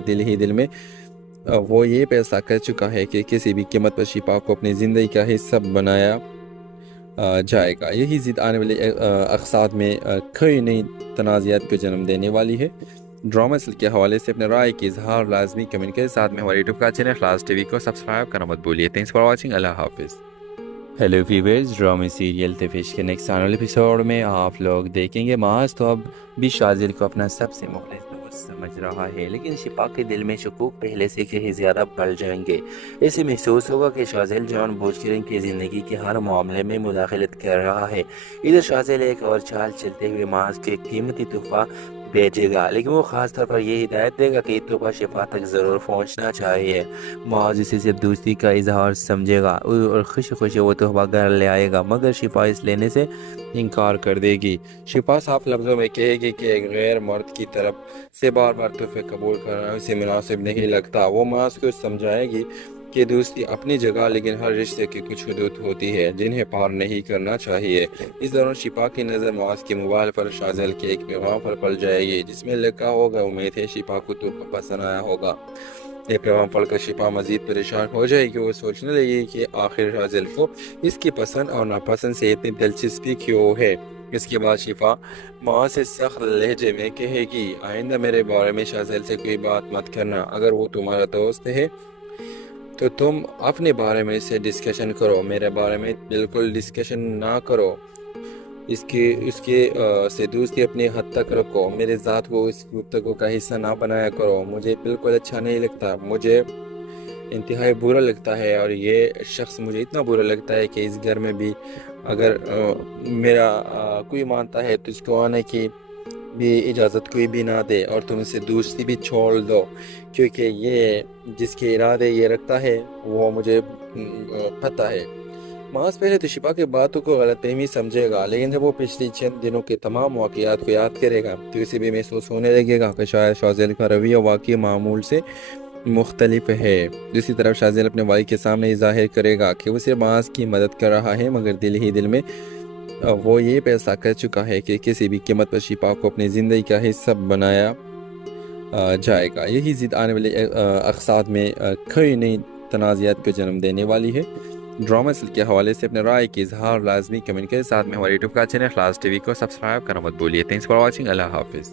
दिल ही दिल में वो ये फैसला कर चुका है कि किसी भी कीमत पर शिफा को अपनी ज़िंदगी का हिस्सा बनाया जाएगा। यही ज़िद आने वाले अक़साद में कई नई तनाज़ात को जन्म देने वाली है। ड्रामा असल के हवाले से अपने राय की इजहार लाजमी कमेंट के साथ में हमारे यूट्यूब का चैनल इखलास टीवी को सब्सक्राइब करना मत भूलिए। Thanks for watching. अल्लाह हाफिज़। Hello viewers, drama serial Tafish के नेक्स्ट आने वाले एपिसोड में आप लोग देखेंगे माज तो अब भी शाजिल को अपना सबसे मुखलिस दोस्त समझ रहा है, लेकिन शिफा के दिल में शकूक पहले से कहीं ज़्यादा बढ़ जाएंगे। ऐसे महसूस होगा कि शाजिल जानबूझकर इनकी ज़िंदगी के हर मामले में मुदाखलत कर रहा है। इधर शाजिल एक और चाल चलते हुए माज के कीमती तोहफा भेजेगा, लेकिन वो ख़ास तौर पर ये हिदायत देगा कि तोहफा शिफा तक ज़रूर पहुंचना चाहिए। माज इसे सिर्फ दोस्ती का इजहार समझेगा और खुशी खुशी वो तोहफा घर ले आएगा, मगर शिफा इस लेने से इनकार कर देगी। शिफा साफ लफ्ज़ों में कहेगी कि एक गैर मर्द की तरफ से बार बार तोहफे कबूल करना उसे मुनासिब नहीं लगता। वो माज को समझाएगी कि दोस्ती अपनी जगह, लेकिन हर रिश्ते की कुछ हदूद होती है जिन्हें पार नहीं करना चाहिए। इस दौरान शिफा की नज़र मुआज़ के मोबाइल पर शाजिल के एक पैगाम पर पड़ जाएगी जिसमें लिखा होगा, उम्मीद है शिफा को तो पसंद आया होगा। ये पैगाम पढ़कर शिफा मजीद परेशान हो जाएगी। वो सोचने लगी कि आखिर शाजिल को इसकी पसंद और नापसंद से इतनी दिलचस्पी क्यों है। इसके बाद शिफा माँ से सख्त लहजे में कहेगी, आइंदा मेरे बारे में शाजिल से कोई बात मत करना। अगर वो तुम्हारा दोस्त है तो तुम अपने बारे में इससे डिस्कशन करो, मेरे बारे में बिल्कुल डिस्कशन ना करो। उसके से दोस्ती अपने हद तक रखो, मेरे ज़ात को इस गुफ्तगू का हिस्सा ना बनाया करो। मुझे बिल्कुल अच्छा नहीं लगता, मुझे इंतहाई बुरा लगता है, और ये शख्स मुझे इतना बुरा लगता है कि इस घर में भी अगर मेरा कोई मानता है तो इसको आने की भी इजाज़त कोई भी ना दे, और तुम इसे दोस्ती भी छोड़ दो, क्योंकि ये जिसके इरादे ये रखता है वो मुझे पता है। मास पहले तो शिफा की बातों को गलतफहमी समझेगा, लेकिन जब वो पिछले चंद दिनों के तमाम वाक़यात को याद करेगा तो इसे भी महसूस होने लगेगा कि शायद शाजिल का रवैया वाकई मामूल से मुख्तलिफ है। दूसरी तरफ शाजिल अपने भाई के सामने ज़ाहिर करेगा कि वो सिर्फ मास की मदद कर रहा है, मगर दिल ही दिल में वो ये फैसला कर चुका है कि किसी भी कीमत पर शिफा को अपनी ज़िंदगी का हिस्सा बनाया जाएगा। यही ज़िद आने वाले अक़साद में कई नई तनाज़ात को जन्म देने वाली है। ड्रामा असल के हवाले से अपने राय की इजहार लाजमी कमेंट के साथ में हमारे यूट्यूब का चैनल इखलास टीवी को सब्सक्राइब करना मत भूलिए। Thanks for watching. अल्लाह हाफिज़।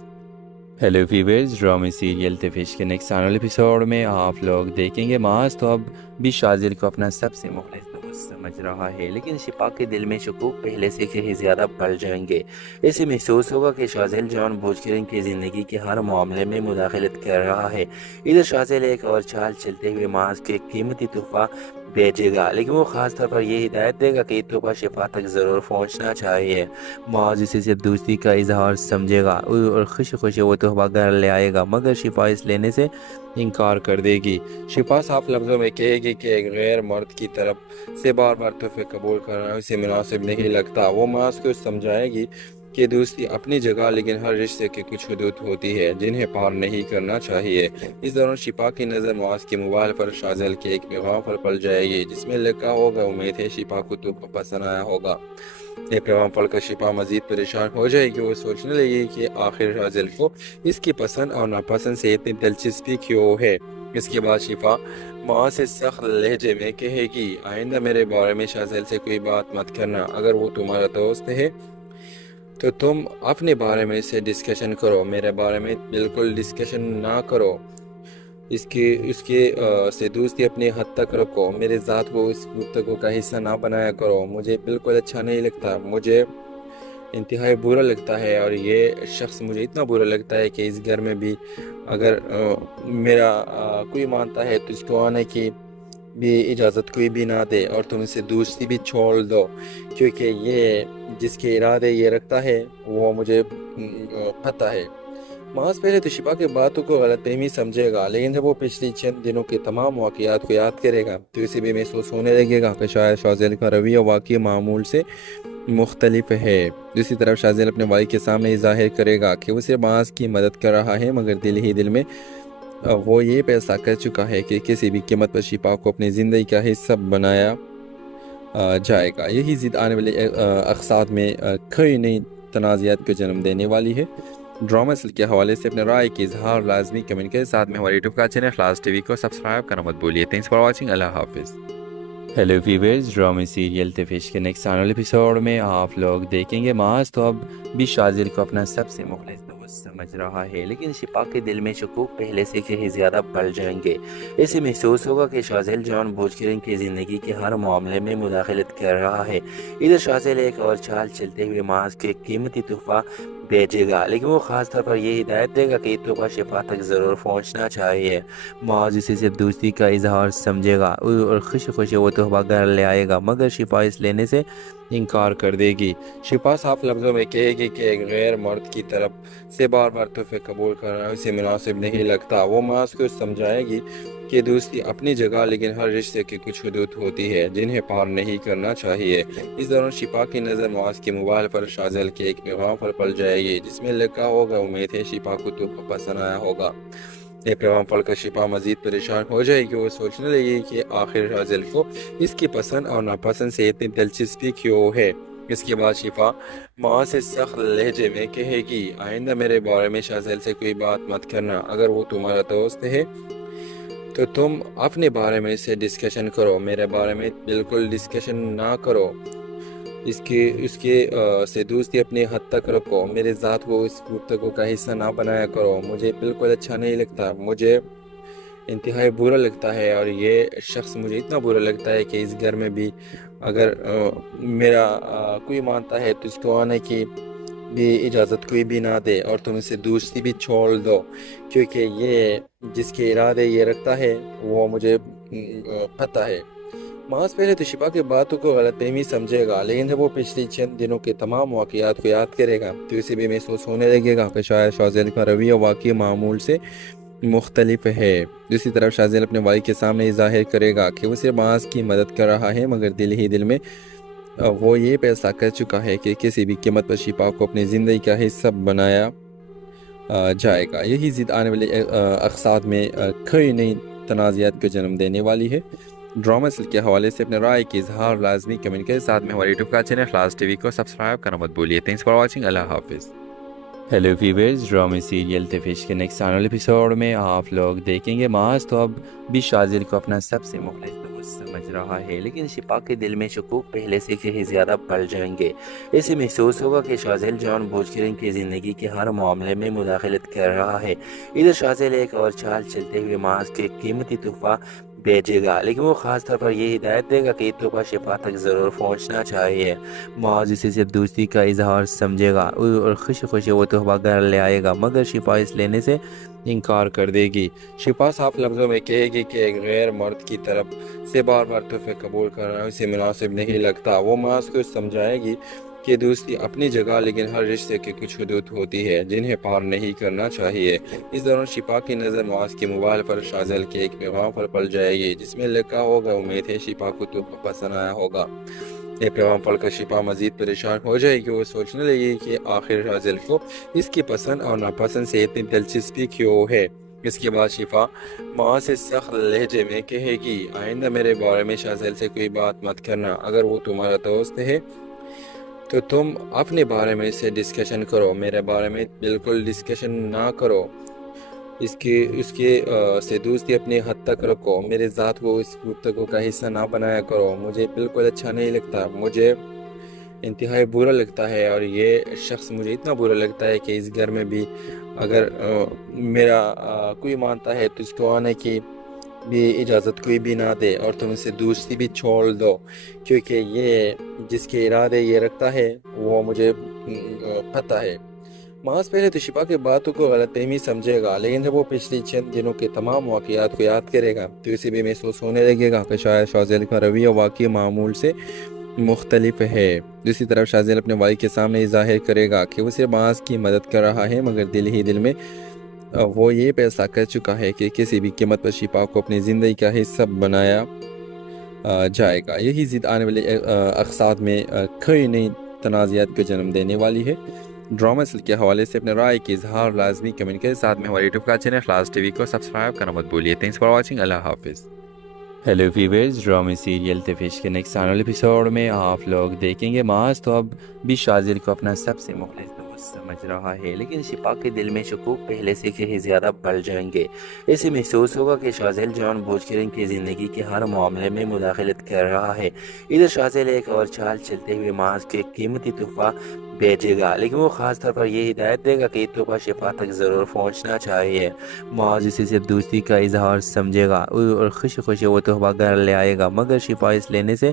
Hello viewers, drama serial Tafish के नेक्स्ट आने वाले एपिसोड में आप लोग देखेंगे माज तो अब भी शाजिल को अपना सबसे मुखलिस दोस्त समझ रहा है, लेकिन शिफा के दिल में शकूक पहले से कहीं ज़्यादा बढ़ जाएंगे। ऐसे महसूस होगा कि शाजिल जानबूझकर इनकी ज़िंदगी के हर मामले में मुदाखलत कर रहा है। इधर शाजिल एक और चाल चलते हुए माज के कीमती तोहफा भेजेगा, लेकिन वो ख़ास तौर पर ये हिदायत देगा कि तोहफा शिफा तक ज़रूर पहुंचना चाहिए। माज इसे सिर्फ दोस्ती का इजहार समझेगा और खुशी खुशी वो तोहफा घर ले आएगा, मगर शिफा इस लेने से इनकार कर देगी। शिफा साफ लफ्ज़ों में कहेगी कि एक गैर मर्द की तरफ से बार बार तोहफे कबूल करना उसे मुनासिब नहीं लगता। वो माज को समझाएगी कि दोस्ती अपनी जगह, लेकिन हर रिश्ते की कुछ हदूद होती है जिन्हें पार नहीं करना चाहिए। इस दौरान शिफा की नज़र मुआज़ के मोबाइल पर शाजिल के एक पैगाम पर पड़ जाएगी जिसमें लिखा होगा, उम्मीद है शिफा को तो पसंद आया होगा। ये पैगाम पढ़कर शिफा मजीद परेशान हो जाएगी। वो सोचने लगी कि आखिर शाजिल को इसकी पसंद और नापसंद से इतनी दिलचस्पी क्यों है। इसके बाद शिफा माँ से सख्त लहजे में कहेगी, आइंदा मेरे बारे में शाजिल से कोई बात मत करना। अगर वो तुम्हारा दोस्त है तो तुम अपने बारे में इससे डिस्कशन करो, मेरे बारे में बिल्कुल डिस्कशन ना करो। उसके से दोस्ती अपने हद तक रखो, मेरे ज़ात को इस गुफ्तगू का हिस्सा ना बनाया करो। मुझे बिल्कुल अच्छा नहीं लगता, मुझे इंतहाई बुरा लगता है, और ये शख्स मुझे इतना बुरा लगता है कि इस घर में भी अगर मेरा कोई मानता है तो इसको आने की भी इजाज़त कोई भी ना दे, और तुम इसे दोस्ती भी छोड़ दो, क्योंकि ये जिसके इरादे ये रखता है वो मुझे पता है। मास पहले तो शिफा की बातों को गलतफहमी समझेगा, लेकिन जब वो पिछले चंद दिनों के तमाम वाक़यात को याद करेगा तो इसे भी महसूस होने लगेगा कि शायद शाजिल का रवैया वाकई मामूल से मुख्तलिफ है। दूसरी तरफ शाजिल अपने भाई के सामने ज़ाहिर करेगा कि वो सिर्फ मास की मदद कर रहा है, मगर दिल ही दिल में वो ये फैसला कर चुका है कि किसी भी कीमत पर शिफा को अपनी ज़िंदगी का हिस्सा बनाया जाएगा। यही ज़िद आने वाले अक़साद में कई नई तनाज़ात को जन्म देने वाली है। ड्रामा सीरियल के हवाले से अपने राय की इजहार लाजमी कमेंट के साथ में हमारे यूट्यूब का चैनल इखलास टीवी को सब्सक्राइब करना मत भूलिए। Thanks for watching. अल्लाह हाफिज़। Hello viewers, drama serial Tafish के नेक्स्ट आने वाले एपिसोड में आप लोग देखेंगे माज तो अब भी शाजिल को अपना सबसे मुखलिस दोस्त समझ रहा है, लेकिन शिपा के दिल में शकूक पहले से कहीं ज़्यादा बढ़ जाएंगे। ऐसे महसूस होगा कि शाजिल जानबूझकर इनकी ज़िंदगी के हर मामले में मुदाखलत कर रहा है। इधर शाजिल एक और चाल चलते हुए माज के कीमती तोहफा भेजेगा, लेकिन वो ख़ास तौर पर ये हिदायत देगा कि तोहफा शिफा तक ज़रूर पहुँचना चाहिए। माज इसे सिर्फ दोस्ती का इजहार समझेगा और खुशी खुशी वो तोहफा घर ले आएगा, मगर शिफा इस लेने से इनकार कर देगी। शिफा साफ लफ्ज़ों में कहेगी कि एक गैर मर्द की तरफ से बार बार तोहफे कबूल करना उसे मुनासिब नहीं लगता। वो माज को समझाएगी कि दोस्ती अपनी जगह, लेकिन हर रिश्ते की कुछ हदूद होती है जिन्हें पार नहीं करना चाहिए। इस दौरान शिफा की नज़र माज के मोबाइल पर शाजिल के एक पैगाम पर पड़ जाएगी, जिसमें लिखा होगा, उम्मीद है शिफा को तोहफा पसंद आया होगा। ये पैगाम पढ़कर शिफा मजीद परेशान हो जाएगी। वो सोचने लगेगी कि आखिर शाजिल को इसकी पसंद और नापसंद से इतनी दिलचस्पी क्यों है। इसके बाद शिफा माँ से सख्त लहजे में कहेगी, आइंदा मेरे बारे में शाजिल से कोई बात मत करना। अगर वो तुम्हारा दोस्त है तो तुम अपने बारे में इससे डिस्कशन करो, मेरे बारे में बिल्कुल डिस्कशन ना करो। उसके से दोस्ती अपने हद तक रखो, मेरे ज़ात को इस गुफ्तगू का हिस्सा ना बनाया करो। मुझे बिल्कुल अच्छा नहीं लगता, मुझे इंतहाई बुरा लगता है, और ये शख्स मुझे इतना बुरा लगता है कि इस घर में भी अगर मेरा कोई मानता है तो इसको आने की भी इजाज़त कोई भी ना दे, और तुम इसे दोस्ती भी छोड़ दो, क्योंकि ये जिसके इरादे ये रखता है वो मुझे पता है। मास पहले तो शिफा की बातों को गलतफहमी समझेगा, लेकिन जब वो पिछले चंद दिनों के तमाम वाक़यात को याद करेगा तो इसे भी महसूस होने लगेगा कि शायद शाजिल का रवैया वाकई मामूल से मुख्तलिफ है। दूसरी तरफ शाजिल अपने वालिद के सामने ज़ाहिर करेगा कि वो सिर्फ मास की मदद कर रहा है, मगर दिल ही दिल में वो ये फैसला कर चुका है कि किसी भी कीमत पर शिफा को अपनी ज़िंदगी का हिस्सा बनाया जाएगा। यही ज़िद आने वाले अक़साद में कई नई तनाज़ात को जन्म देने वाली है। ड्रामा सीरियल के हवाले से अपने राय की इजहार लाजमी कमेंट के साथ में हमारे यूट्यूब का चैनल इखलास टीवी को सब्सक्राइब करना मत भूलिए। Thanks for watching. अल्लाह हाफिज़। Hello viewers, drama serial Tafish के नेक्स्ट आने वाले एपिसोड में आप लोग देखेंगे माज तो अब भी शाजिल को अपना सबसे मुखलिस दोस्त समझ रहा है, लेकिन शिफा के दिल में शकूक पहले से कहीं ज़्यादा बढ़ जाएंगे। ऐसे महसूस होगा कि शाजिल जानबूझकर इनकी ज़िंदगी के हर मामले में मुदाखलत कर रहा है। इधर शाजिल एक और चाल चलते हुए माज के कीमती तोहफा भेजेगा, लेकिन वो ख़ास तौर पर ये हिदायत देगा कि तोहफा शिफा तक ज़रूर पहुँचना चाहिए। माज इसे सिर्फ दोस्ती का इजहार समझेगा और खुशी खुशी वो तोहफा घर ले आएगा, मगर शिफा इस लेने से इनकार कर देगी। शिफा साफ लफ्ज़ों में कहेगी कि एक गैर मर्द की तरफ से बार बार तोहफे कबूल करना उसे मुनासिब नहीं लगता। वो माज को समझाएगी कि दोस्ती अपनी जगह, लेकिन हर रिश्ते की कुछ हदूद होती है जिन्हें पार नहीं करना चाहिए। इस दौरान शिफा की नज़र माज के मोबाइल पर शाजिल के एक पैगाम पर पड़ जाएगी, जिसमें लिखा होगा, उम्मीद है शिफा को तोहफा पसंद आया होगा। ये पैगाम पढ़कर शिफा मजीद परेशान हो जाएगी। वो सोचने लगेगी कि आखिर शाजिल को इसकी पसंद और नापसंद से इतनी दिलचस्पी क्यों है। इसके बाद शिफा माँ से सख्त लहजे में कहेगी, आइंदा मेरे बारे में शाजिल से कोई बात मत करना। अगर वो तुम्हारा दोस्त है तो तुम अपने बारे में इससे डिस्कशन करो, मेरे बारे में बिल्कुल डिस्कशन ना करो। उसके से दोस्ती अपने हद तक रखो, मेरे ज़ात को इस गुफ्तगू का हिस्सा ना बनाया करो। मुझे बिल्कुल अच्छा नहीं लगता, मुझे इंतहाई बुरा लगता है, और ये शख्स मुझे इतना बुरा लगता है कि इस घर में भी अगर मेरा कोई मानता है तो इसको आने की भी इजाज़त कोई भी ना दे, और तुम इसे दोस्ती भी छोड़ दो, क्योंकि ये जिसके इरादे ये रखता है वो मुझे पता है। मास पहले तो शिफा की बातों को गलतफहमी समझेगा, लेकिन जब वो पिछले चंद दिनों के तमाम वाक़यात को याद करेगा तो इसे भी महसूस होने लगेगा कि शायद शाजिल का रवैया वाकई मामूल से मुख्तलिफ है। दूसरी तरफ शाजिल अपने वालिद के सामने ज़ाहिर करेगा कि वो सिर्फ माज की मदद कर रहा है, मगर दिल ही दिल में वो ये फैसला कर चुका है कि किसी भी कीमत पर शिफा को अपनी ज़िंदगी का हिस्सा बनाया जाएगा। यही ज़िद आने वाले अक़साद में कई नई तनाज़ात को जन्म देने वाली है। ड्रामा सीरियल के हवाले से अपने राय की इजहार लाजमी कमेंट के साथ में हमारे यूट्यूब का चैनल इखलास टीवी को सब्सक्राइब करना मत भूलिए। Thanks for watching. अल्लाह हाफिज़। Hello viewers, drama serial Tafish के नेक्स्ट आने वाले एपिसोड में आप लोग देखेंगे माज तो अब भी शाजिल को अपना सबसे मुखलिस درست سمجھ رہا ہے، لیکن شفا کے دل میں شکوک پہلے سے کہیں زیادہ بڑھ جائیں گے۔ اسے محسوس ہوگا کہ شازیل جان بوجھ کر ان کی زندگی کے ہر معاملے میں مداخلت کر رہا ہے۔ ادھر شازیل ایک اور چال چلتے ہوئے معاذ کے قیمتی تحفہ بھیجے گا، لیکن وہ خاص طور پر یہ ہدایت دے گا کہ یہ تحفہ شفا تک ضرور پہنچنا چاہیے۔ معاذ اسے صرف دوستی کا اظہار سمجھے گا اور خوشی خوشی وہ تحفہ گھر لے آئے گا، مگر شفا اس لینے سے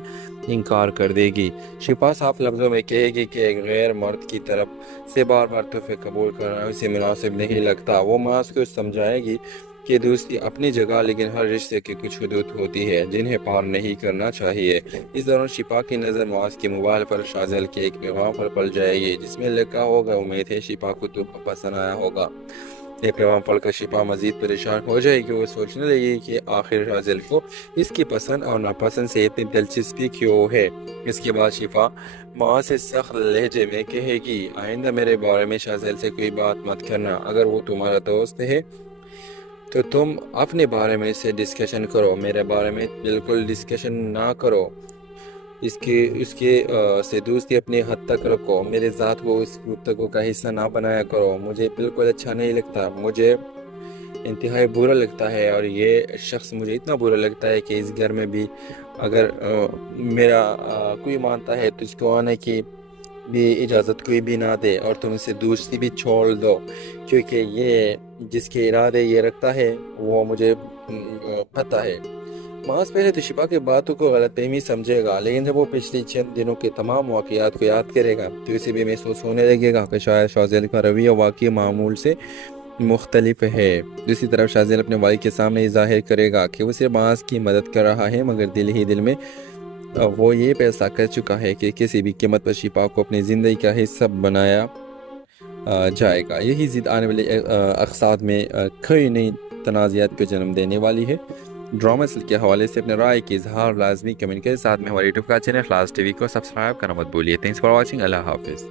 انکار کر دے گی۔ شفا صاف لفظوں میں کہے گی کہ ایک غیر مرد کی طرف سے بار بار تحفے قبول کرنا اسے مناسب نہیں لگتا۔ وہ معاذ کو سمجھائے گی کہ دوستی اپنی جگہ، لیکن ہر رشتے کی کچھ حدود ہوتی ہے جنہیں پار نہیں کرنا چاہیے۔ اس دوران شفا کی نظر معاذ کے موبائل پر شازیل کے ایک پیغام پر پڑ جائے گی جس میں لکھا ہوگا، امید ہے شفا کو تحفہ پسند آیا ہوگا۔ یہ پیغام پڑھ کر شفا مزید پریشان ہو جائے گی۔ وہ سوچنے لگے کہ آخر شازیل کو اس کی پسند اور ناپسند سے اتنی دلچسپی کیوں ہے۔ اس کے بعد شفا معاذ سے سخت لہجے میں کہے گی، آئندہ میرے بارے میں شازیل سے کوئی بات مت کرنا۔ اگر وہ تمہارا دوست ہے تو تم اپنے بارے میں اس سے ڈسکشن کرو، میرے بارے میں بالکل ڈسکشن نہ کرو۔ اس کے سے دوستی اپنی حد تک رکھو، میرے ذات کو اس گفتگو کا حصہ نہ بنایا کرو۔ مجھے بالکل اچھا نہیں لگتا، مجھے انتہائی برا لگتا ہے، اور یہ شخص مجھے اتنا برا لگتا ہے کہ اس گھر میں بھی اگر میرا کوئی مانتا ہے تو اس کو آنے کی بھی اجازت کوئی بھی نہ دے، اور تم اسے دوستی بھی چھوڑ دو، کیونکہ یہ جس کے ارادے یہ رکھتا ہے وہ مجھے پتہ ہے۔ معاذ پہلے تو شفا کی باتوں کو غلط فہمی سمجھے گا، لیکن جب وہ پچھلی چند دنوں کے تمام واقعات کو یاد کرے گا تو اسے بھی محسوس ہونے لگے گا کہ شاید شازیل کا رویہ واقعی معمول سے مختلف ہے۔ دوسری طرف شازیل اپنے والد کے سامنے یہ ظاہر کرے گا کہ وہ صرف معاذ کی مدد کر رہا ہے، مگر دل ہی دل میں وہ یہ فیصلہ کر چکا ہے کہ کسی بھی قیمت پر شفا کو اپنی زندگی کا حصہ بنایا جائے گا۔ یہی ضد آنے والے اقساط میں کئی نئی تنازعات کو جنم دینے والی ہے۔ ڈرامہ سیریل کے حوالے سے اپنے رائے کی اظہار لازمی کمنٹ کے ساتھ میں ہمارے یوٹیوب کا چینل خلاص ٹی وی کو سبسکرائب کرنا مت بھولیے۔ تھینکس فار واچنگ، اللہ حافظ۔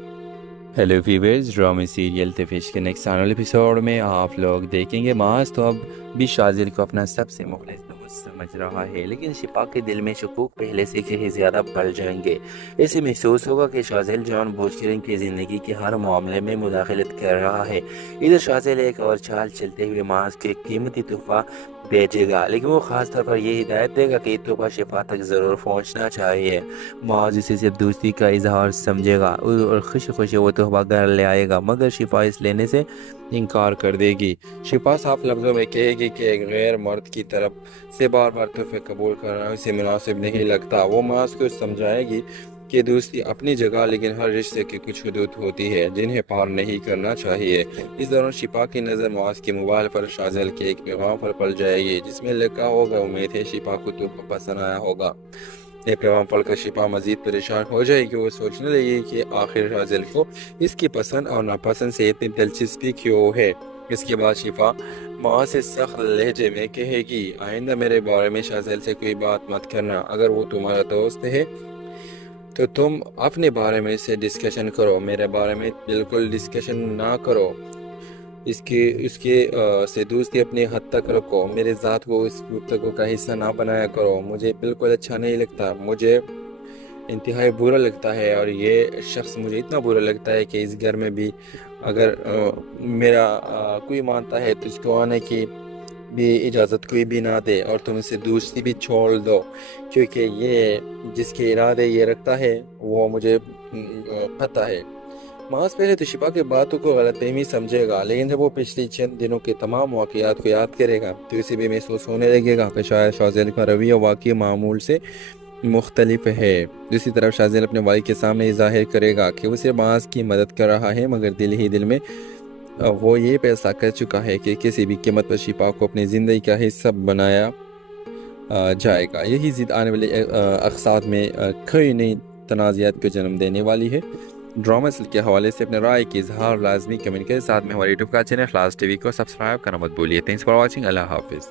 ہیلو ویورز، ڈرامہ سیریل تفیش کے نیکسٹ آنے والے ایپیسوڈ میں آپ لوگ دیکھیں گے معاذ تو اب بھی شازیل کو اپنا سب سے مخلص دوست سمجھ رہا ہے، لیکن شفا کے دل میں شکوک پہلے سے کہیں زیادہ بڑھ جائیں گے۔ اسے محسوس ہوگا کہ شازیل جان بوجھ کر ان کی زندگی کے ہر معاملے میں مداخلت کر رہا ہے۔ ادھر شازیل ایک اور چال چلتے ہوئے معاذ کے قیمتی تحفہ بھیجے گا، لیکن وہ خاص طور پر یہ ہدایت دے گا کہ یہ تحفہ شفا تک ضرور پہنچنا چاہیے۔ معاذ اسے صرف دوستی کا اظہار سمجھے گا اور خوشی خوشی وہ تحفہ گھر لے آئے گا، مگر شفا اس لینے سے انکار کر دے گی۔ شفا صاف لفظوں میں کہے گی کہ ایک غیر مرد کی طرف سے بار بار تحفے قبول کرنا اسے مناسب نہیں لگتا۔ وہ معاذ کو سمجھائے گی کہ دوستی اپنی جگہ، لیکن ہر رشتے کی کچھ حدود ہوتی ہے جنہیں پار نہیں کرنا چاہیے۔ اس دوران شفا کی نظر معاذ کے موبائل پر شازیل کے ایک پیغام پر پڑ جائے گی جس میں لکھا ہوگا، امید ہے شفا کو تحفہ پسند آیا ہوگا۔ یہ پیغام پڑھ کر شفا مزید پریشان ہو جائے گی۔ وہ سوچنے لگے کہ آخر شازیل کو اس کی پسند اور ناپسند سے اتنی دلچسپی کیوں ہے۔ اس کے بعد شفا معاذ سے سخت لہجے میں کہے گی، آئندہ میرے بارے میں شازیل سے کوئی بات مت کرنا۔ اگر وہ تمہارا دوست ہے تو تم اپنے بارے میں اس سے ڈسکشن کرو، میرے بارے میں بالکل ڈسکشن نہ کرو۔ اس کے سے دوستی اپنی حد تک رکھو، میرے ذات کو اس گفتگو کا حصہ نہ بنایا کرو۔ مجھے بالکل اچھا نہیں لگتا، مجھے انتہائی برا لگتا ہے، اور یہ شخص مجھے اتنا برا لگتا ہے کہ اس گھر میں بھی اگر میرا کوئی مانتا ہے تو اس کو آنے کی بھی اجازت کوئی بھی نہ دے، اور تم اسے دوستی بھی چھوڑ دو، کیونکہ یہ جس کے ارادے یہ رکھتا ہے وہ مجھے پتہ ہے۔ معاذ پہلے تو شفا کی باتوں کو غلط فہمی سمجھے گا، لیکن جب وہ پچھلی چند دنوں کے تمام واقعات کو یاد کرے گا تو اسے بھی محسوس ہونے لگے گا کہ شاید شازیل کا رویہ واقعی معمول سے مختلف ہے۔ دوسری طرف شازیل اپنے والد کے سامنے یہ ظاہر کرے گا کہ وہ صرف معاذ کی مدد کر رہا ہے، مگر دل ہی دل میں وہ یہ فیصلہ کر چکا ہے کہ کسی بھی قیمت پر شفا کو اپنی زندگی کا حصہ بنایا جائے گا۔ یہی ضد آنے والے اقساط میں کئی نئی تنازعات کو جنم دینے والی ہے۔ ڈرامہ سیریل کے حوالے سے اپنے رائے کی اظہار لازمی کمنٹ کے ساتھ میں ہمارے یوٹیوب کا چینل خلاص ٹی وی کو سبسکرائب کرنا مت بھولیے۔ تھینکس فار واچنگ، اللہ حافظ۔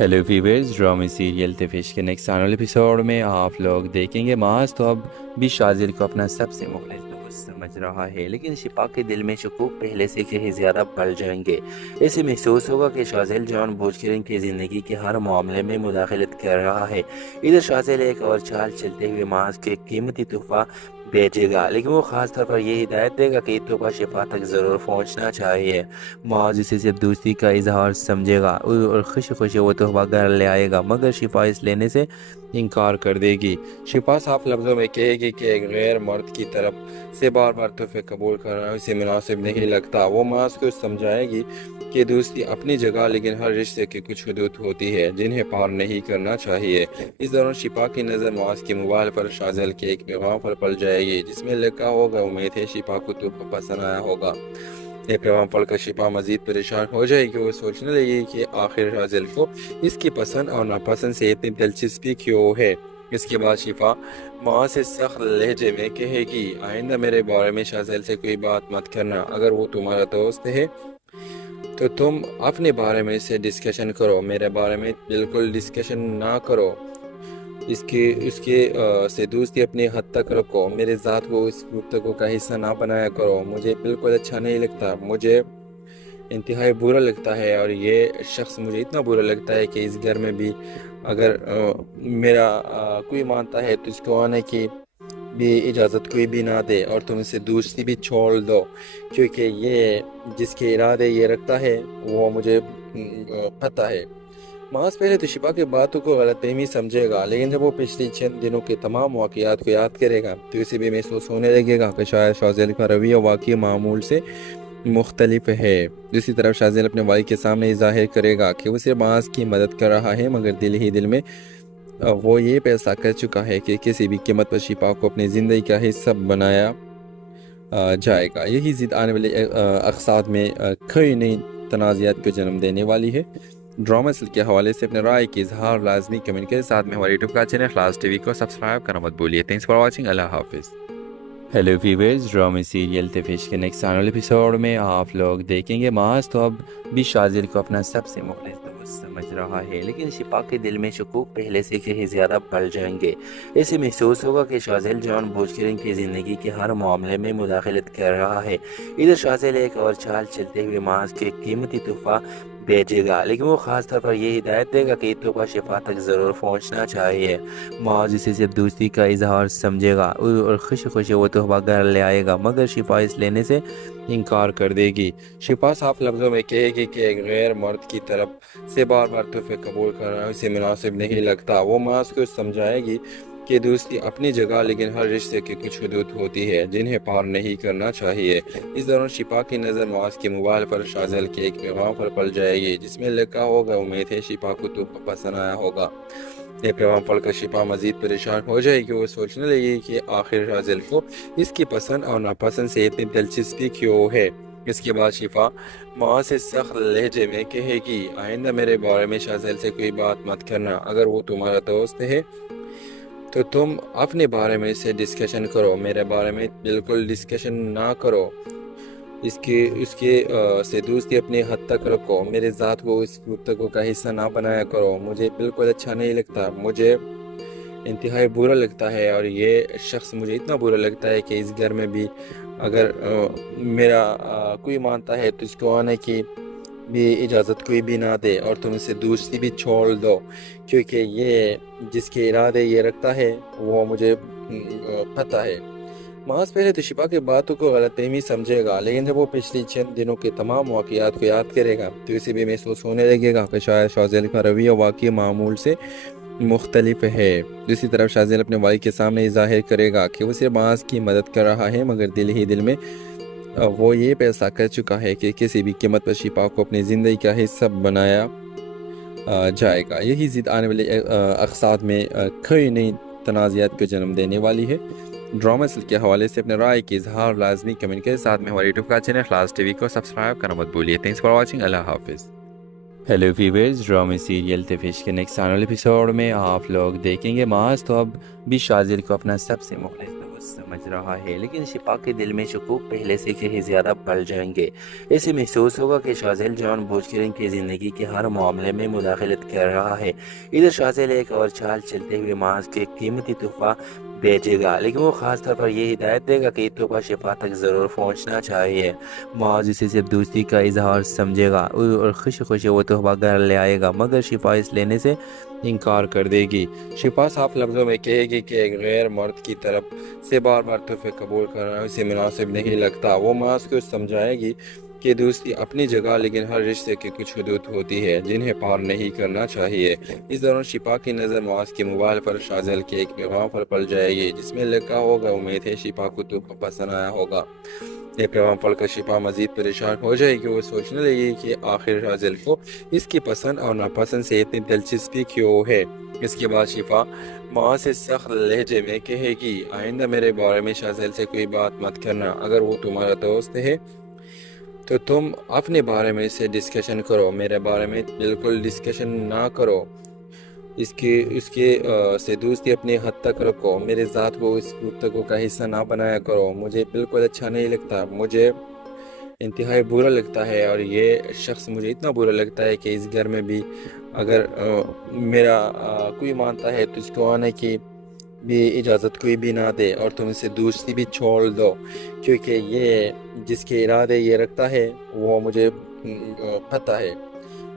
ہیلو ویورز، ڈرامہ سیریل تفیش کے نیکسٹ آنے والے ایپیسوڈ میں آپ لوگ دیکھیں گے معاذ تو اب بھی شازیل کو اپنا سب سے مخلص دوست समझ रहा है, लेकिन शिफा के दिल में शकूक पहले से कहीं ज़्यादा बढ़ जाएंगे। ऐसे महसूस होगा कि शाज़ेल जानबूझकर इनकी ज़िंदगी के हर मामले में मुदाखलत कर रहा है। इधर शाज़ेल एक और चाल चलते हुए मास के कीमती तोहफा भेजेगा, लेकिन वो ख़ास तौर पर ये हिदायत देगा कि तोहफा शिफा तक ज़रूर पहुँचना चाहिए। माज इसे सिर्फ दोस्ती का इजहार समझेगा और खुशी खुशी वो तोहफा घर ले आएगा, मगर शिफा इस लेने से इनकार कर देगी। शिफा साफ लफ्ज़ों में कहेगी कि एक गैर मर्द की तरफ से बार बार तोहफे कबूल करना उसे मुनासिब नहीं लगता। वो मास को समझाएगी कि दोस्ती अपनी जगह, लेकिन हर रिश्ते की कुछ हदूद होती है जिन्हें पार नहीं करना चाहिए। इस दौरान शिफा की नज़र मास के मोबाइल पर शाज़ेल के एक पैगाम पर पड़ जाएगी जिसमें लिखा होगा, उम्मीद है शिफा को तोहफा पसंद आया होगा। ये पैगाम पढ़कर शिफा मजीद परेशान हो जाएगी। वो सोचने लगेगी कि आखिर शाज़ेल को इसकी पसंद और नापसंद से इतनी दिलचस्पी क्यों है। इसके बाद शिफा माँ से सख्त लहजे में कहेगी, आइंदा मेरे बारे में शाज़ेल से कोई बात मत करना। अगर वो तुम्हारा दोस्त है तो तुम अपने बारे में इससे डिस्कशन करो, मेरे बारे में बिल्कुल डिस्कशन ना करो। उसके से दोस्ती अपनी हद तक रखो, मेरे ज़ात को इस गुफ्तगू का हिस्सा ना बनाया करो। मुझे बिल्कुल अच्छा नहीं लगता, मुझे इंतहाई बुरा लगता है, और ये शख्स मुझे इतना बुरा लगता है कि इस घर में भी अगर मेरा कोई मानता है तो इसको आने की भी इजाज़त कोई भी ना दे, और तुम इससे दोस्ती भी छोड़ दो, क्योंकि ये जिसके इरादे ये रखता है वो मुझे पता है। मास पहले तो शिफा की बातों को गलतफहमी समझेगा, लेकिन जब वो पिछले चंद दिनों के तमाम वाक़यात को याद करेगा तो इसे भी महसूस होने लगेगा कि शायद शाज़ेल का रवैया वाकई मामूल से मुख्तलिफ है। दूसरी तरफ शाज़ेल अपने भाई के सामने ज़ाहिर करेगा कि वो सिर्फ मास की मदद कर रहा है, मगर दिल ही दिल में वो ये फैसला कर चुका है कि किसी भी कीमत पर शिफा को अपनी ज़िंदगी का हिस्सा बनाया जाएगा। यही ज़िद आने वाले अक़साद में कई नई तनाज़ात को जन्म देने वाली है। ड्रामा सीरियल के हवाले से अपने राय की इजहार लाजमी कमेंट के साथ में हमारे यूट्यूब का चैनल ख़लास टीवी को सब्सक्राइब करना मत भूलिए। Thanks for watching. अल्लाह हाफिज़। Hello viewers, drama serial Tafish के नेक्स्ट आने वाले एपिसोड में आप लोग देखेंगे मास तो अब भी शाज़ेल को अपना सबसे मुखलिस दोस्त समझ रहा है, लेकिन शिफा के दिल में शकूक पहले से कहीं ज़्यादा बढ़ जाएंगे। ऐसे महसूस होगा कि शाज़ेल जानबूझकर इनकी ज़िंदगी के हर मामले में मुदाखलत कर रहा है। इधर शाज़ेल एक और चाल चलते हुए मास के कीमती तोहफा भेजेगा, लेकिन वो ख़ास तौर पर ये हिदायत देगा कि तोहफा शिफा तक ज़रूर पहुँचना चाहिए। माज इसे सिर्फ दोस्ती का इजहार समझेगा और खुशी खुशी वो तोहफा घर ले आएगा, मगर शिफा इस लेने से इनकार कर देगी। शिफा साफ लफ्ज़ों में कहेगी कि एक गैर मर्द की तरफ से बार बार तोहफे कबूल करना उसे मुनासिब नहीं लगता। वो मास को समझाएगी कि दोस्ती अपनी जगह, लेकिन हर रिश्ते की कुछ हदूद होती है जिन्हें पार नहीं करना चाहिए। इस दौरान शिफा की नज़र मास के मोबाइल पर शाज़ेल के एक पैगाम पर पड़ जाएगी जिसमें लिखा होगा, उम्मीद है शिफा को तोहफा पसंद आया होगा। ये पैगाम पढ़कर शिफा मजीद परेशान हो जाएगी। वो सोचने लगेगी कि आखिर शाज़ेल को इसकी पसंद और नापसंद से इतनी दिलचस्पी क्यों है। इसके बाद शिफा माँ से सख्त लहजे में कहेगी, आइंदा मेरे बारे में शाज़ेल से कोई बात मत करना। अगर वो तुम्हारा दोस्त है तो तुम अपने बारे में इससे डिस्कशन करो, मेरे बारे में बिल्कुल डिस्कशन ना करो। उसके से दोस्ती अपनी हद तक रखो, मेरे ज़ात को इस गुफ्तगू का हिस्सा ना बनाया करो। मुझे बिल्कुल अच्छा नहीं लगता, मुझे इंतहाई बुरा लगता है, और ये शख्स मुझे इतना बुरा लगता है कि इस घर में भी अगर मेरा कोई मानता है तो इसको आने की भी इजाज़त कोई भी ना दे, और तुम इसे दोस्ती भी छोड़ दो, क्योंकि ये जिसके इरादे ये रखता है वो मुझे पता है। मास पहले तो शिफा की बातों को गलतफहमी समझेगा, लेकिन जब वो पिछले चंद दिनों के तमाम वाक़यात को याद करेगा तो इसे भी महसूस होने लगेगा कि शायद शाज़ेल का रवैया वाकई मामूल से मुख्तलिफ है। दूसरी तरफ शाज़ेल अपने भाई के सामने ज़ाहिर करेगा कि वो सिर्फ मास की मदद कर रहा है, मगर दिल ही दिल में वो ये फैसला कर चुका है कि किसी भी कीमत पर शिफा को अपनी ज़िंदगी का हिस्सा बनाया जाएगा। यही ज़िद आने वाले अक़साद में कई नई तनाज़ात को जन्म देने वाली है। ड्रामा सीरियल के हवाले से अपने राय की इजहार लाजमी कमेंट के साथ में हमारे यूट्यूब का चैनल ख़लास टीवी को सब्सक्राइब करना मत भूलिए। Thanks for watching. अल्लाह हाफिज़। Hello viewers, drama serial Tafish के नेक्स्ट आने वाले एपिसोड में आप लोग देखेंगे मास तो अब भी शाज़ेल को अपना सबसे मुखलिस दोस्त समझ रहा है, लेकिन शिफा के दिल में शकूक पहले से कहीं ज़्यादा बढ़ जाएंगे। ऐसे महसूस होगा कि शाज़ेल जानबूझकर इनकी ज़िंदगी के हर मामले में मुदाखलत कर रहा है। इधर शाज़ेल एक और चाल चलते हुए मास के कीमती तोहफा भेजेगा, लेकिन वो ख़ास तौर पर ये हिदायत देगा कि तोहफ़ा शिफा तक ज़रूर पहुँचना चाहिए। मुआज़ इसे सिर्फ दोस्ती का इजहार समझेगा और खुशी खुशी वो तोहफ़ा घर ले आएगा, मगर शिफा इस लेने से इनकार कर देगी। शिफा साफ लफ्ज़ों में कहेगी कि एक गैर मर्द की तरफ से बार बार तोहफ़े कबूल करना उसे मुनासिब नहीं लगता। वो मुआज़ को समझाएगी कि दोस्ती अपनी जगह, लेकिन हर रिश्ते की कुछ हदूद होती है जिन्हें पार नहीं करना चाहिए। इस दौरान शिफा की नज़र मुआज़ के मोबाइल पर शाज़िल के एक पैगाम पर पड़ जाएगी जिसमें लिखा होगा, उम्मीद है शिफा को तोहफ़ा पसंद आया होगा। ये पैगाम पढ़कर शिफा मज़ीद परेशान हो जाएगी। वो सोचने लगेगी कि आखिर शाज़िल को इसकी पसंद और नापसंद से इतनी दिलचस्पी क्यों है। इसके बाद शिफा मुआज़ से सख्त लहजे में कहेगी, आइंदा मेरे बारे में शाज़िल से कोई बात मत करना। अगर वो तुम्हारा दोस्त है तो तुम अपने बारे में इससे डिस्कशन करो, मेरे बारे में बिल्कुल डिस्कशन ना करो। इसके से दोस्ती अपने हद तक रखो, मेरे ज़ात को इस गुफ्तगू का हिस्सा ना बनाया करो। मुझे बिल्कुल अच्छा नहीं लगता, मुझे इंतहाई बुरा लगता है, और ये शख्स मुझे इतना बुरा लगता है कि इस घर में भी अगर मेरा कोई मानता है तो इसको आने की भी इजाज़त कोई भी ना दे, और तुम इससे दोस्ती भी छोड़ दो, क्योंकि ये जिसके इरादे ये रखता है वो मुझे पता है।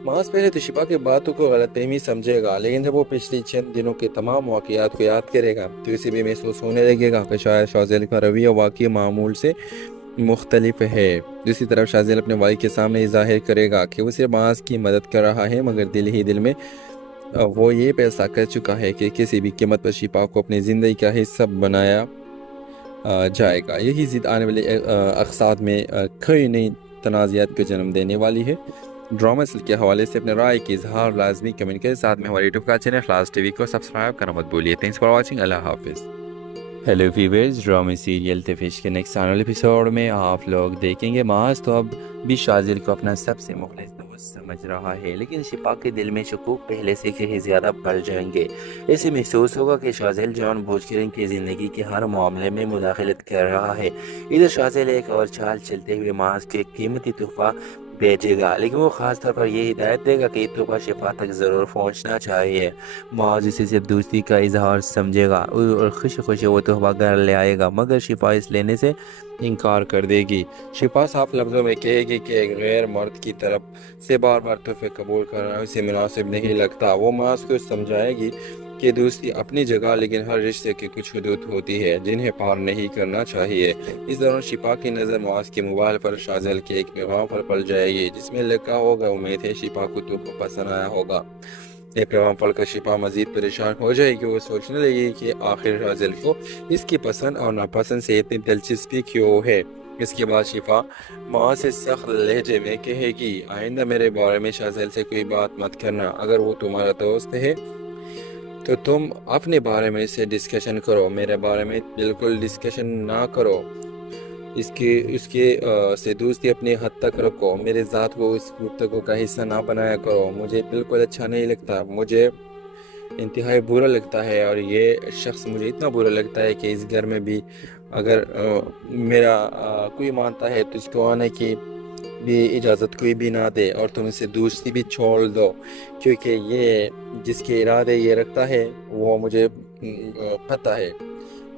मास पहले तो शिफा की बातों को गलतफहमी समझेगा, लेकिन जब वो पिछले चंद दिनों के तमाम वाक़यात को याद करेगा तो इसे भी महसूस होने लगेगा कि शायद शाज़िल का रवैया वाकई मामूल से मुख्तलिफ है। दूसरी तरफ शाज़िल अपने भाई के सामने ज़ाहिर करेगा कि वो सिर्फ मास की मदद कर रहा है, मगर दिल ही दिल में वो ये फैसला कर चुका है कि किसी भी कीमत पर शिफा को अपनी ज़िंदगी का हिस्सा बनाया जाएगा। यही ज़िद आने वाले अक़साद में कई नई तनाज़ात को जन्म देने वाली है। ड्रामा के हवाले से अपने राय की इजहार लाजमी कमेंट के साथ में हमारे यूट्यूब का चैनल इखलास टीवी को सब्सक्राइब करना मत भूलिए। Thanks for watching. अल्लाह हाफिज़। Hello viewers, drama serial Tafish के नेक्स्ट आने एपिसोड में आप लोग देखेंगे मास तो अब भी शाज़िल को अपना सबसे मुखलिस दोस्त समझ रहा है, लेकिन शिफा के दिल में शकूक पहले से कहीं ज़्यादा बढ़ जाएंगे। ऐसे महसूस होगा कि शाज़िल जानबूझकर इनकी ज़िंदगी के हर मामले में मुदाखलत कर रहा है। इधर शाज़िल एक और चाल चलते हुए मास के कीमती तोहफ़ा भेजेगा, लेकिन वो ख़ास तौर पर ये हिदायत देगा कि तोहफ़ा शिफा तक ज़रूर पहुँचना चाहिए। मुआज़ इसे सिर्फ दोस्ती का इजहार समझेगा और खुशी खुशी वो तोहफ़ा घर ले आएगा, मगर शिफा इस लेने से इनकार कर देगी। शिफा साफ लफ्ज़ों में कहेगी कि एक गैर मर्द की तरफ से बार बार तोहफ़े कबूल करना उसे मुनासिब नहीं लगता। वो मुआज़ को समझाएगी कि दोस्ती अपनी जगह, लेकिन हर रिश्ते की कुछ हदूद होती है जिन्हें पार नहीं करना चाहिए। इस दौरान शिफा की नज़र मुआज़ के मोबाइल पर शाज़िल के एक पैगाम पर पड़ जाएगी जिसमें लिखा होगा, उम्मीद है शिफा को तोहफ़ा पसंद आया होगा। ये पैगाम पढ़कर शिफा मज़ीद परेशान हो जाएगी। वो सोचने लगेगी कि आखिर शाज़िल को इसकी पसंद और नापसंद से इतनी दिलचस्पी क्यों है। इसके बाद शिफा मुआज़ से सख्त लहजे में कहेगी, आइंदा मेरे बारे में शाज़िल से कोई बात मत करना। अगर वो तुम्हारा दोस्त है तो तुम अपने बारे में इससे डिस्कशन करो, मेरे बारे में बिल्कुल डिस्कशन ना करो। इसके से दोस्ती अपने हद तक रखो, मेरे ज़ात को इस गुफ्तगू का हिस्सा ना बनाया करो। मुझे बिल्कुल अच्छा नहीं लगता, मुझे इंतहाई बुरा लगता है, और ये शख्स मुझे इतना बुरा लगता है कि इस घर में भी अगर मेरा कोई मानता है तो इसको आने की भी इजाज़त कोई भी ना दे, और तुम इसे दोस्ती भी छोड़ दो, क्योंकि ये जिसके इरादे ये रखता है वो मुझे पता है।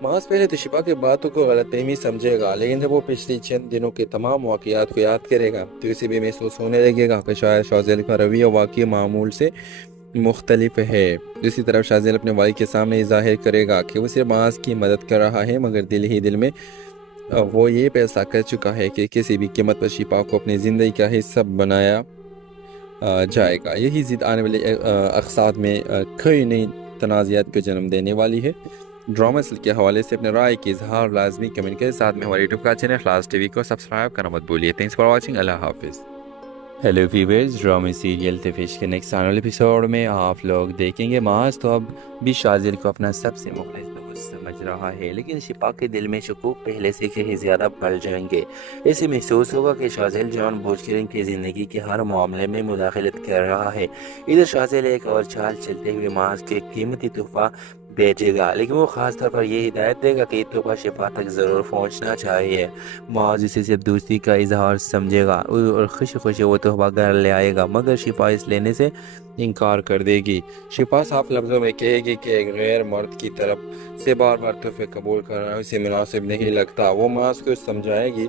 मास पहले तो शिफा की बातों को गलतफहमी समझेगा, लेकिन जब वो पिछले चंद दिनों के तमाम वाक़यात को याद करेगा तो इसे भी महसूस होने लगेगा कि शायद शाज़िल का रवैया वाकई मामूल से मुख्तलिफ है। दूसरी तरफ शाज़िल अपने भाई के सामने ज़ाहिर करेगा कि वो सिर्फ मुआज़ की मदद कर रहा है, मगर दिल ही दिल में वो ये फैसला कर चुका है कि किसी भी कीमत पर शिफा को अपनी ज़िंदगी का हिस्सा बनाया जाएगा। यही ज़िद आने वाले अक़साद में कई नई तनाज़ात को जन्म देने वाली है। ड्रामा के हवाले से अपने राय की इजहार लाजमी कमेंट के साथ में हमारे यूट्यूब का चैनल इखलास टीवी को सब्सक्राइब करना मत भूलिए। Thanks for watching. अल्लाह हाफिज़। Hello viewers, drama serial Tafish के नेक्स्ट आने एपिसोड में आप लोग देखेंगे मास तो अब भी शाज़िल को अपना सबसे मुखलिस दोस्त समझ रहा है, लेकिन शिफा के दिल में शकूक पहले से कहीं ज़्यादा बढ़ जाएंगे। ऐसे महसूस होगा कि शाज़िल जानबूझकर इनकी ज़िंदगी के हर मामले में मुदाखलत कर रहा है। इधर शाज़िल एक और चाल चलते हुए मुआज़ के कीमती तोहफ़ा भेजेगा, लेकिन वो ख़ास तौर पर ये हिदायत देगा कि तोहफ़ा शिफा तक ज़रूर पहुँचना चाहिए। मुआज़ इसे सिर्फ दोस्ती का इजहार समझेगा और खुशी खुशी वो तोहफ़ा घर ले आएगा, मगर शिफा इस लेने से इनकार कर देगी। शिफा साफ लफ्ज़ों में कहेगी कि एक गैर मर्द की तरफ से बार बार तोहफे कबूल करना उसे मुनासिब नहीं लगता। वो मुआज़ को समझाएगी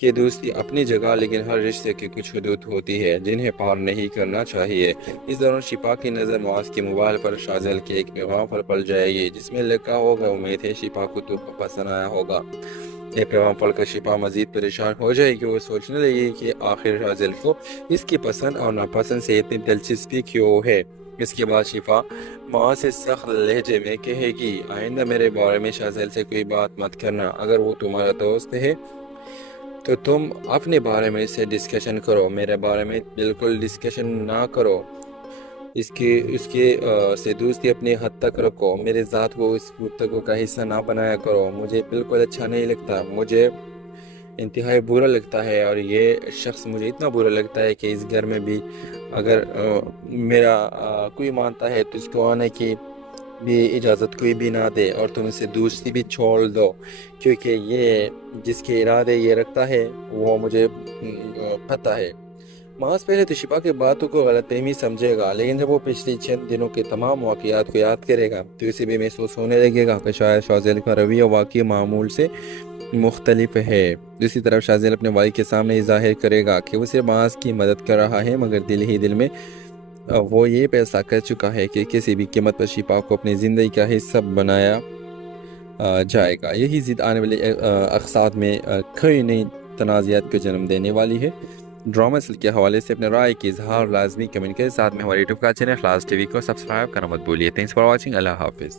कि दोस्ती अपनी जगह, लेकिन हर रिश्ते की कुछ हदूद होती है जिन्हें पार नहीं करना चाहिए। इस दौरान शिफा की नज़र मुआज़ के मोबाइल पर शाज़ेल के एक पैगाम पर पड़ जाएगी जिसमें लिखा होगा, उम्मीद है शिफा को तोहफा पसंद आया होगा। ये पैगाम पढ़कर शिफा मज़ीद परेशान हो जाएगी। वो सोचने लगेगी कि आखिर शाज़ेल को इसकी पसंद और नापसंद से इतनी दिलचस्पी क्यों है। इसके बाद शिफा मुआज़ से सख्त लहजे में कहेगी, आइंदा मेरे बारे में शाज़ेल से कोई बात मत करना। अगर वो तुम्हारा दोस्त है तो तुम अपने बारे में इससे डिस्कशन करो, मेरे बारे में बिल्कुल डिस्कशन ना करो। उसके से दोस्ती अपने हद तक रखो, मेरे ज़ात को इस गुफ्तगू का हिस्सा ना बनाया करो। मुझे बिल्कुल अच्छा नहीं लगता, मुझे इंतहाई बुरा लगता है, और ये शख्स मुझे इतना बुरा लगता है कि इस घर में भी अगर मेरा कोई मानता है तो इसको आने की भी इजाज़त कोई भी ना दे, और तुम इसे दोस्ती भी छोड़ दो, क्योंकि ये जिसके इरादे ये रखता है वो मुझे पता है। मास पहले तो शिफा की बातों को गलतफहमी समझेगा, लेकिन जब वो पिछले चंद दिनों के तमाम वाक़यात को याद करेगा तो इसे भी महसूस होने लगेगा कि शायद शाज़ेल का रवैया वाकई मामूल से मुख्तलिफ है। दूसरी तरफ शाज़ेल अपने भाई के सामने ज़ाहिर करेगा कि वो सिर्फ मास की मदद कर रहा है, मगर दिल ही दिल में वो ये फैसला कर चुका है कि किसी भी कीमत पर शिफा को अपनी ज़िंदगी का हिस्सा बनाया जाएगा। यही ज़िद आने वाले अक़साद में कई नई तनाज़ात को जन्म देने वाली है। ड्रामा सीरियल के हवाले से अपने राय की इजहार लाजमी कमेंट के साथ में हमारे यूट्यूब का चैनल इखलास टीवी को सब्सक्राइब करना मत भूलिए। Thanks for watching. अल्लाह हाफिज़।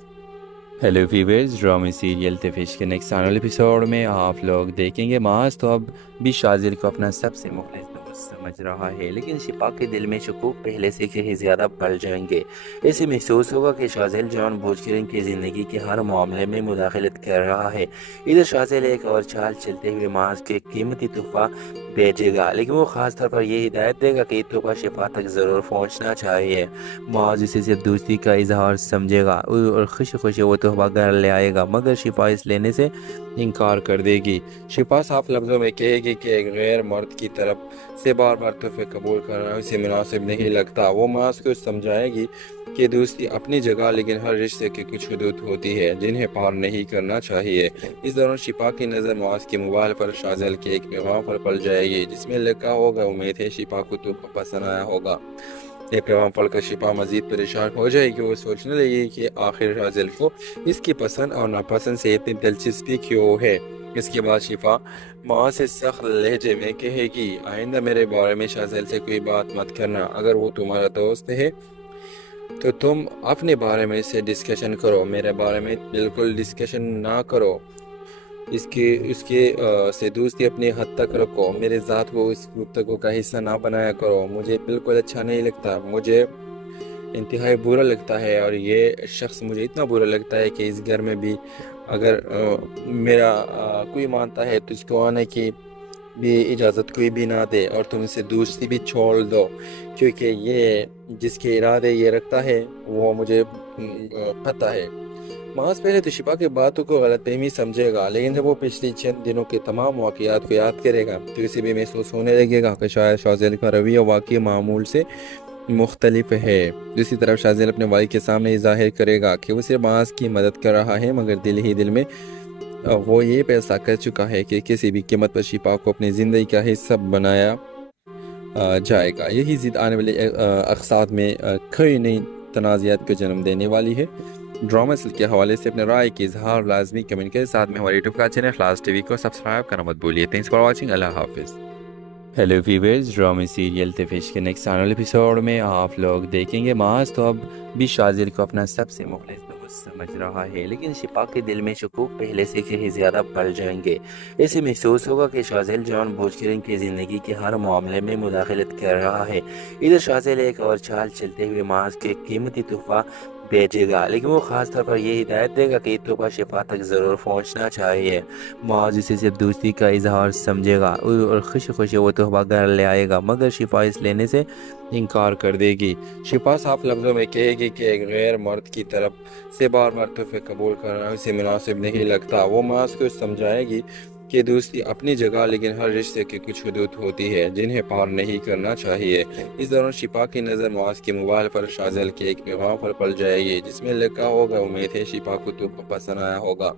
Hello viewers, drama serial Tafish के नेक्स्ट आने वाले एपिसोड में आप लोग देखेंगे मुआज़ तो अब भी शाज़ेल को अपना सबसे मुखलिस दोस्त समझ रहा है, लेकिन शिफा के दिल में शकूक पहले से कहीं ज़्यादा बढ़ जाएंगे। ऐसे महसूस होगा कि शाज़ेल जानबूझकर इनकी ज़िंदगी के हर मामले में मुदाखलत कर रहा है। इधर शाज़ेल एक और चाल चलते हुए मुआज़ के कीमती तोहफ़ा भेजेगा, लेकिन वो ख़ास तौर पर ये हिदायत देगा कि तोहफ़ा शिफा तक ज़रूर पहुँचना चाहिए। मुआज़ इसे सिर्फ दोस्ती का इजहार समझेगा और खुशी खुशी वो तोहफ़ा घर ले आएगा, मगर शिफा इस लेने से इनकार कर देगी। शिफा साफ लफ्ज़ों में कहेगी कि एक गैर मर्द की तरफ से बार बार तोहफे कबूल करना उसे मुनासिब नहीं लगता। वो मुआज़ को समझाएगी कि दोस्ती अपनी जगह, लेकिन हर रिश्ते की कुछ हदूद होती है जिन्हें पार नहीं करना चाहिए। इस दौरान शिफा की नज़र मुआज़ के मोबाइल पर शाज़ेल के एक पैगाम पर पड़ जाएगी जिसमें लिखा होगा, उम्मीद है शिफा को तोहफ़ा पसंद आया होगा। ये पैगाम पढ़कर शिफा मज़ीद परेशान हो जाएगी। वो सोचने लगेगी कि आखिर शाज़ेल को इसकी पसंद और नापसंद से इतनी दिलचस्पी क्यों है। इसके बाद शिफा मुआज़ से सख्त लहजे में कहेगी, आइंदा मेरे बारे में शाज़ेल से कोई बात मत करना। अगर वो तुम्हारा दोस्त है तो तुम अपने बारे में इससे डिस्कशन करो, मेरे बारे में बिल्कुल डिस्कशन ना करो। उसके से दोस्ती अपने हद तक रखो, मेरे ज़ात को इस गुफ्तगू का हिस्सा ना बनाया करो। मुझे बिल्कुल अच्छा नहीं लगता, मुझे इंतहाई बुरा लगता है, और ये शख्स मुझे इतना बुरा लगता है कि इस घर में भी अगर मेरा कोई मानता है तो इसको आने की भी इजाज़त कोई भी ना दे, और तुम इसे दोस्ती भी छोड़ दो, क्योंकि ये जिसके इरादे ये रखता है वो मुझे पता है। मुआज़ पहले तो शिफा की बातों को गलतफहमी समझेगा, लेकिन जब वो पिछले चंद दिनों के तमाम वाक़यात को याद करेगा तो इसे भी महसूस होने लगेगा कि शायद शाज़ेल का रवैया वाकई मामूल से मुख्तलिफ है। दूसरी तरफ शाज़ेल अपने भाई के सामने ज़ाहिर करेगा कि वो सिर्फ मुआज़ की मदद कर रहा है, मगर दिल ही दिल में वो ये फैसला कर चुका है कि किसी भी कीमत पर शिफा को अपनी ज़िंदगी का हिस्सा बनाया जाएगा। यही ज़िद आने वाले अक़साद में कई नई तनाज़ात को जन्म देने वाली है। ड्रामा सीरियल के हवाले से अपने राय की इजहार लाजमी कमेंट के साथ में हमारे यूट्यूब का चैनल इखलास टीवी को सब्सक्राइब करना मत भूलिए। Thanks for watching. अल्लाह हाफिज़। Hello viewers, drama serial Tafish के नेक्स्ट आने वाले एपिसोड में आप लोग देखेंगे मुआज़ तो अब भी शाज़ेल को अपना सबसे मुखलिस दोस्त समझ रहा है, लेकिन शिफा के दिल में शकूक पहले से कहीं ज़्यादा बढ़ जाएंगे। ऐसे महसूस होगा कि शाज़ेल जानबूझकर इनकी ज़िंदगी के हर मामले में मुदाखलत कर रहा है। इधर शाज़ेल एक और चाल चलते हुए मुआज़ के कीमती तोहफ़ा بھیجے گا، لیکن وہ خاص طور پر یہ ہدایت دے گا کہ یہ تحفہ شفا تک ضرور پہنچنا چاہیے۔ معاذ اسے صرف دوستی کا اظہار سمجھے گا اور خوشی خوشی وہ تحفہ گھر لے آئے گا، مگر شفا اس لینے سے انکار کر دے گی۔ شفا صاف لفظوں میں کہے گی کہ ایک غیر مرد کی طرف سے بار بار تحفے قبول کرنا اسے مناسب نہیں لگتا۔ وہ معاذ کو سمجھائے گی کہ دوستی اپنی جگہ، لیکن ہر رشتے کی کچھ حدود ہوتی ہے جنہیں پار نہیں کرنا چاہیے۔ اس دوران شفا کی نظر معاذ کے موبائل پر شاذیل کے ایک پیغام پر پڑ جائے گی جس میں لکھا ہوگا، امید ہے شفا کو تحفہ پسند آیا ہوگا۔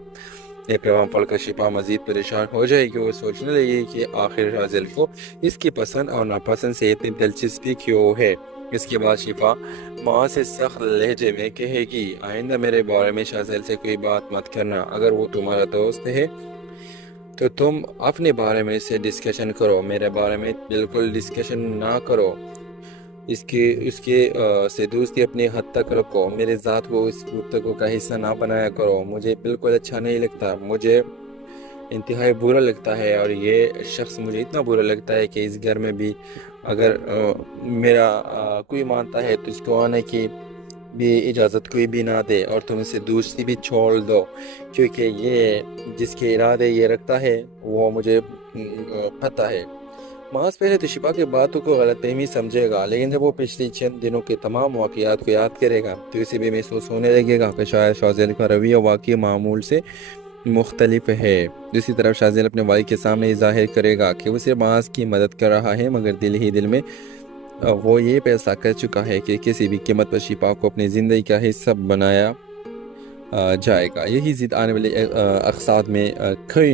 یہ پیغام پڑھ کر شفا مزید پریشان ہو جائے گی۔ وہ سوچنے لگے کہ آخر شاذیل کو اس کی پسند اور ناپسند سے اتنی دلچسپی کیوں ہے۔ اس کے بعد شفا معاذ سے سخت لہجے میں کہے گی، آئندہ میرے بارے میں شاذیل سے کوئی بات مت کرنا۔ اگر وہ تمہارا دوست ہے تو تم اپنے بارے میں اس سے ڈسکشن کرو، میرے بارے میں بالکل ڈسکشن نہ کرو۔ اس کے سے دوستی اپنی حد تک رکھو، میرے ذات کو اس گفتگو کا حصہ نہ بنایا کرو۔ مجھے بالکل اچھا نہیں لگتا، مجھے انتہائی برا لگتا ہے، اور یہ شخص مجھے اتنا برا لگتا ہے کہ اس گھر میں بھی اگر میرا کوئی مانتا ہے تو اس کو آنے کی بھی اجازت کوئی بھی نہ دے، اور تم اسے دوستی بھی چھوڑ دو، کیونکہ یہ جس کے ارادے یہ رکھتا ہے وہ مجھے پتہ ہے۔ معاذ پہلے تو شفا کی باتوں کو غلط فہمی سمجھے گا، لیکن جب وہ پچھلی چند دنوں کے تمام واقعات کو یاد کرے گا تو اسے بھی محسوس ہونے لگے گا کہ شاید شاذیل کا رویہ واقعی معمول سے مختلف ہے۔ دوسری طرف شاذیل اپنے والد کے سامنے یہ ظاہر کرے گا کہ وہ صرف معاذ کی مدد کر رہا ہے، مگر دل ہی دل میں وہ یہ فیصلہ کر چکا ہے کہ کسی بھی قیمت پر شفا کو اپنی زندگی کا حصہ بنایا جائے گا۔ یہی ضد آنے والے اقساط میں